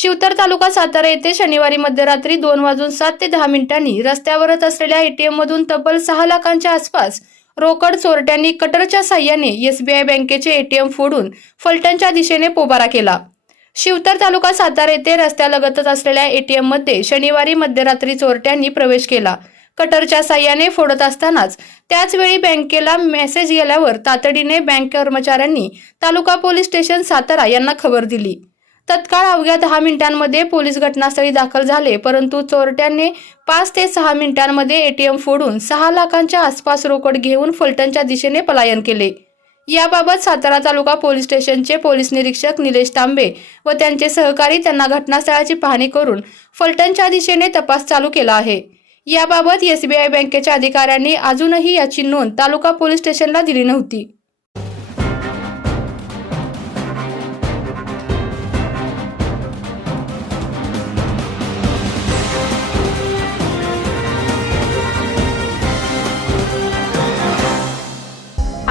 शिवतर तालुका सातारा येथे शनिवारी मध्यरात्री दोन वाजून सात ते दहा मिनिटांनी रस्त्यावरच असलेल्या एटीएम मधून तब्बल सहा लाखांच्या आसपास रोकड चोरट्यांनी कटरच्या साह्याने एसबीआय बँकेचे एटीएम फोडून फलटणच्या दिशेने पोबारा केला. शिवतर तालुका सातारा येथे रस्त्यालगतच असलेल्या एटीएममध्ये शनिवारी मध्यरात्री चोरट्यांनी प्रवेश केला. कटरच्या साह्याने फोडत असतानाच त्याचवेळी बँकेला मेसेज गेल्यावर तातडीने बँक कर्मचाऱ्यांनी तालुका पोलीस स्टेशन सातारा यांना खबर दिली. तत्काळ अवघ्या दहा मिनिटांमध्ये पोलीस घटनास्थळी दाखल झाले परंतु चोरट्यांनी पाच ते सहा मिनिटांमध्ये एटीएम फोडून सहा लाखांच्या आसपास रोकड घेऊन फलटणच्या दिशेने पलायन केले. याबाबत सातारा तालुका पोलीस स्टेशनचे पोलीस निरीक्षक निलेश तांबे व त्यांचे सहकारी त्यांना घटनास्थळाची पाहणी करून फलटणच्या दिशेने तपास चालू केला आहे. याबाबत एसबीआय बँकेच्या अधिकाऱ्यांनी अजूनही याची नोंद तालुका पोलीस स्टेशनला दिली नव्हती.